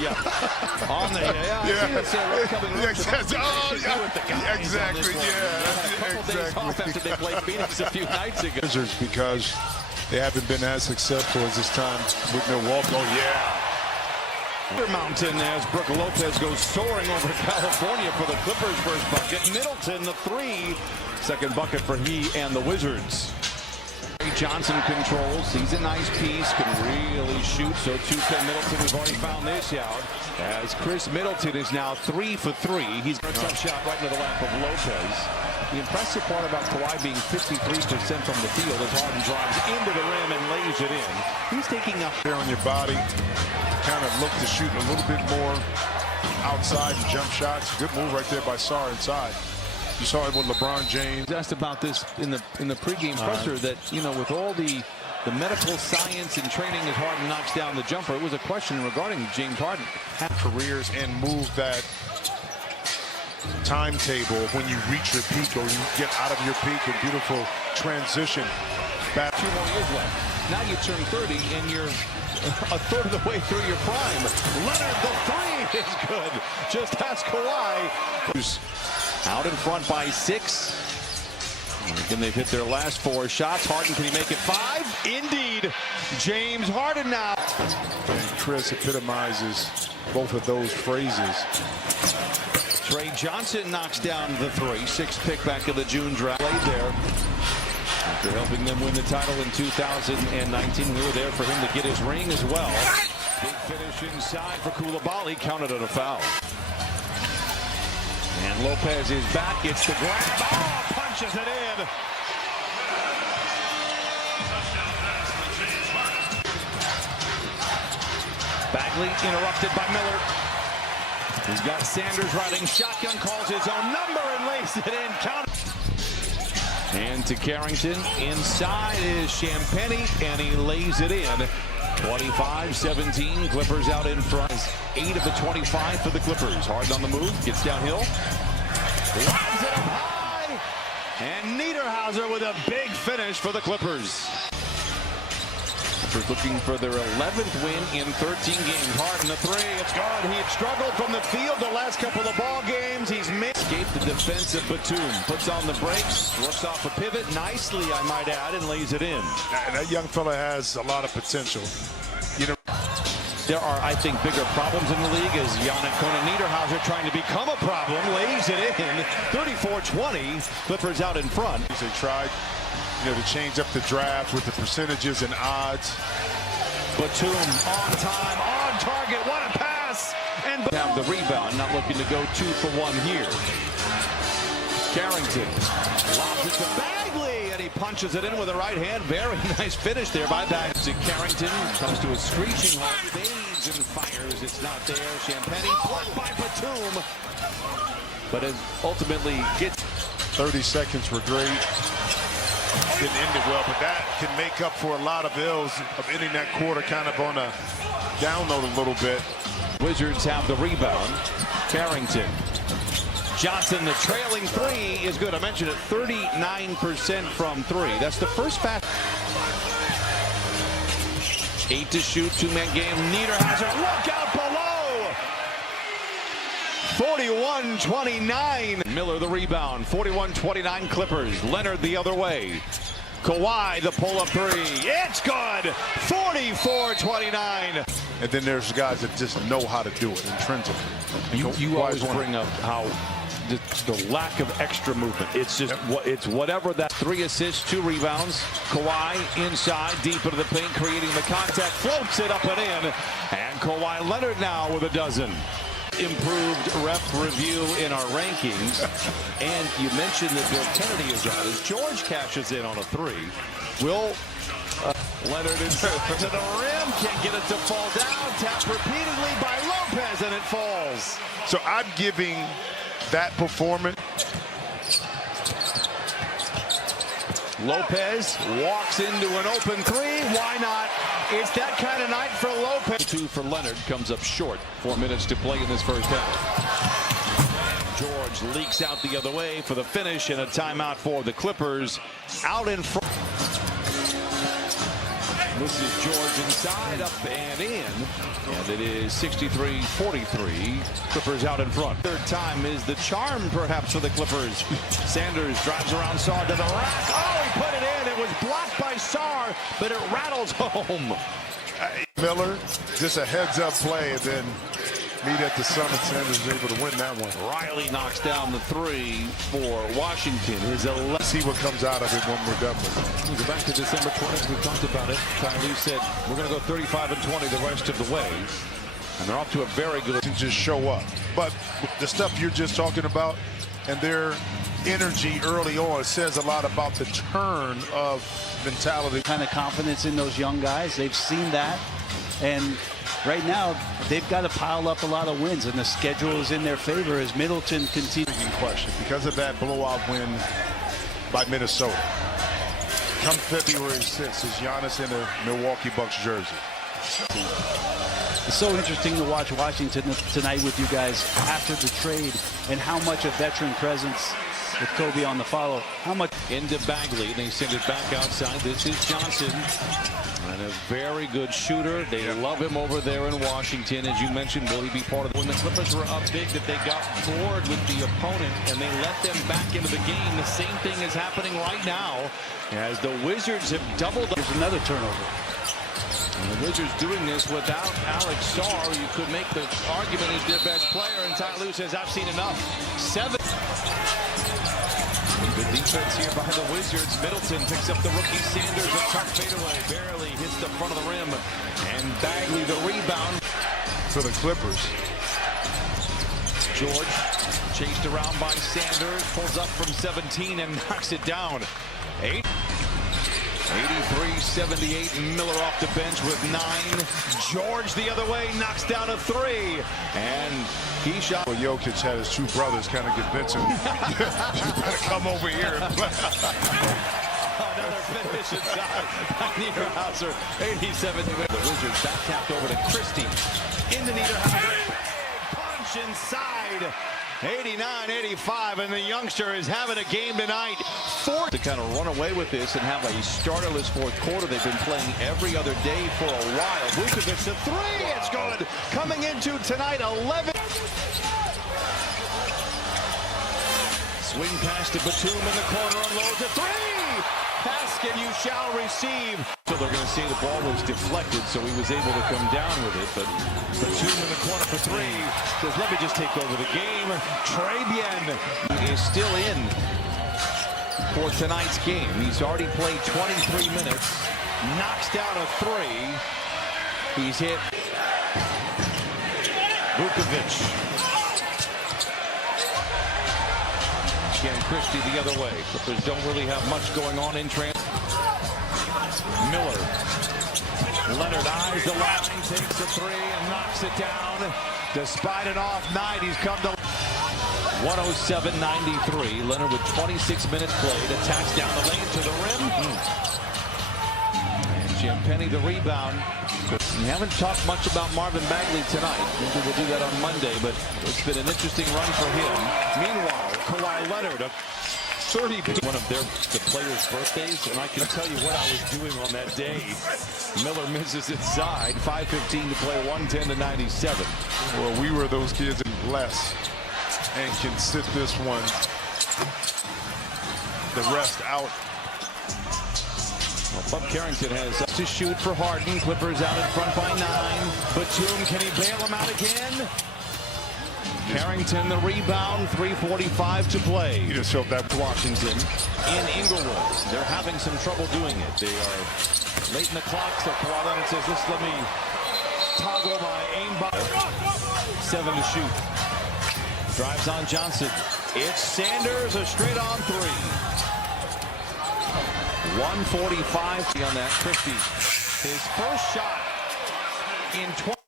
Yeah. On the exactly. Days off after they played Phoenix a few nights ago. Wizards, because they haven't been as successful as this time with Milwaukee. Oh yeah. Mountain as Brook Lopez goes soaring over California for the Clippers' first bucket. Middleton the three. Second bucket for he and the Wizards. Johnson controls. He's a nice piece. Can really shoot. So 2 can Middleton. We've already found this out. As Chris Middleton is now 3 for 3. He's got a tough shot right into the lap of Lopez. The impressive part about Kawhi being 53% from the field as Harden drives into the rim and lays it in. He's taking up there on your body. Kind of look to shoot a little bit more outside and jump shots. Good move right there by Sarr inside. You saw it with LeBron James. Asked about this in the pregame presser that, you know, with all the medical science and training as Harden knocks down the jumper, it was a question regarding James Harden. Careers and move that timetable when you reach your peak or you get out of your peak. A beautiful transition. Back 2 more years left. Now you turn 30 and you're a third of the way through your prime. Leonard, the three is good. Just ask Kawhi. Out in front by 6. Can they hit their last 4 shots? Harden, can he make it 5? Indeed. James Harden now. And Chris epitomizes both of those phrases. Trey Johnson knocks down the 3. 6th pick back in the June draft. Played there. After helping them win the title in 2019, we were there for him to get his ring as well. Big finish inside for Coulibaly, counted on a foul. And Lopez is back. It's the grab. Oh, punches it in. Bagley interrupted by Miller. He's got Sanders riding shotgun, calls his own number and lays it in. Count. And to Carrington. Inside is Champagnie, and he lays it in. 25-17. Clippers out in front. 8 of the 25 for the Clippers. Harden on the move. Gets downhill. Lines it up high. And Niederhauser with a big finish for the Clippers. Clippers looking for their 11th win in 13 games. Harden the 3. It's good. He had struggled from the field the last couple of ball games. He's escaped the defense of Batum. Puts on the brakes. Works off a pivot nicely, I might add, and lays it in. That young fella has a lot of potential. You know, there are, I think, bigger problems in the league as Yannick Niederhauser trying to become a problem. Lays it in. 34-20. Clippers out in front. They tried, you know, to change up the draft with the percentages and odds. Batum on time, on target. What a pass! And have the rebound. Not looking to go 2 for 1 here. Carrington lobs it to Bagley, and he punches it in with the right hand. Very nice finish there by Bagley. Carrington comes to a screeching halt, fades and fires. It's not there. Champagnie blocked by Batum, but it ultimately gets. 30 seconds were great. Didn't end it well, but that can make up for a lot of ills of ending that quarter kind of on a down note a little bit. Wizards have the rebound. Carrington. Johnson, the trailing 3 is good. I mentioned it, 39% from 3. That's the first fast. 8 to shoot, 2-man game. Niederhauser, look out below! 41-29. Miller the rebound, 41-29 Clippers. Leonard the other way. Kawhi the pull-up 3. It's good! 44-29. And then there's guys that just know how to do it intrinsically. You always bring up how the lack of extra movement. It's just it's whatever that. 3 assists, 2 rebounds. Kawhi inside, deep into the paint, creating the contact, floats it up and in. And Kawhi Leonard now with a dozen. Improved ref review in our rankings. And you mentioned that Bill Kennedy is out as George cashes in on a 3. Will Leonard inside to the rim, can't get it to fall down. Tapped repeatedly by Lopez, and it falls. So I'm giving that performance. Lopez walks into an open 3. Why not? It's that kind of night for Lopez. 2 for Leonard, comes up short. 4 minutes to play in this first half. George leaks out the other way for the finish, and a timeout for the Clippers. Out in front. This is George inside, up and in. And it is 63-43. Clippers out in front. Third time is the charm, perhaps, for the Clippers. Sanders drives around Sarr to the rack. Oh, he put it in. It was blocked by Sarr, but it rattles home. Miller, just a heads-up play, and then meet at the summit. Sanders is able to win that one. Riley knocks down the three for Washington. His 11th. See what comes out of it when we're done with it. We go back to December 20th. We talked about it. Ty Lue said we're going to go 35-20 the rest of the way. And they're off to a very good. Can just show up. But the stuff you're just talking about and their energy early on says a lot about the turn of mentality. Kind of confidence in those young guys. They've seen that. And right now, they've got to pile up a lot of wins, and the schedule is in their favor as Middleton continues. In question because of that blowout win by Minnesota. Come February 6th is Giannis in a Milwaukee Bucks jersey. It's so interesting to watch Washington tonight with you guys after the trade and how much a veteran presence with Kobe on the follow. How much into Bagley. They send it back outside. This is Johnson. And a very good shooter. They love him over there in Washington. As you mentioned, will he be part of it? When the Clippers were up big, that they got bored with the opponent and they let them back into the game. The same thing is happening right now as the Wizards have doubled up. There's another turnover. And the Wizards doing this without Alex Sarr. You could make the argument he's their best player, and Ty Lue says, I've seen enough. 7. Good defense here by the Wizards. Middleton picks up the rookie Sanders. A tough fadeaway. Barely hits the front of the rim. And Bagley the rebound. For the Clippers. George chased around by Sanders. Pulls up from 17 and knocks it down. 83-78. Miller off the bench with 9. George the other way knocks down a 3. And he shot. Well, Jokic had his two brothers kind of convince him, you better come over here and play. Another finish inside by Niederhauser. 87. The Wizards back tapped over to Christie. Into Niederhauser. Punch inside. 89-85, and the youngster is having a game tonight. To kind of run away with this and have a starterless fourth quarter. They've been playing every other day for a while. Vucevic the 3. It's good. Coming into tonight, 11. Swing pass to Batum in the corner, unloads a 3. Pass and you shall receive. So they're going to say the ball was deflected, so he was able to come down with it. But Batum in the corner for 3. Says, let me just take over the game. Trabian is still in for tonight's game. He's already played 23 minutes. Knocks down a 3. He's hit. Vucevic. Again, Christie the other way. Clippers don't really have much going on in transition. Miller. Leonard eyes the line, takes the 3 and knocks it down. Despite an off night, he's come to 107-93. Leonard with 26 minutes played. Attacks down the lane to the rim. And Champagnie the rebound. We haven't talked much about Marvin Bagley tonight. Maybe we'll do that on Monday, but it's been an interesting run for him. Meanwhile, Kawhi Leonard, a 30, one of the players' birthdays, and I can tell you what I was doing on that day. Miller misses inside, 5:15 to play, 110-97. Well, we were those kids in less and can sit this one, the rest out. Well, Bub Carrington has to shoot for Harden. Clippers out in front by 9. Batum, can he bail him out again? Carrington the rebound, 3:45 to play. You just felt that. Washington in Inglewood. They're having some trouble doing it. They are late in the clock, so Kawhi Leonard says, let me toggle my aimbot. 7 to shoot. Drives on Johnson. It's Sanders, a straight on 3. 145 on that. Christie, his first shot in 20.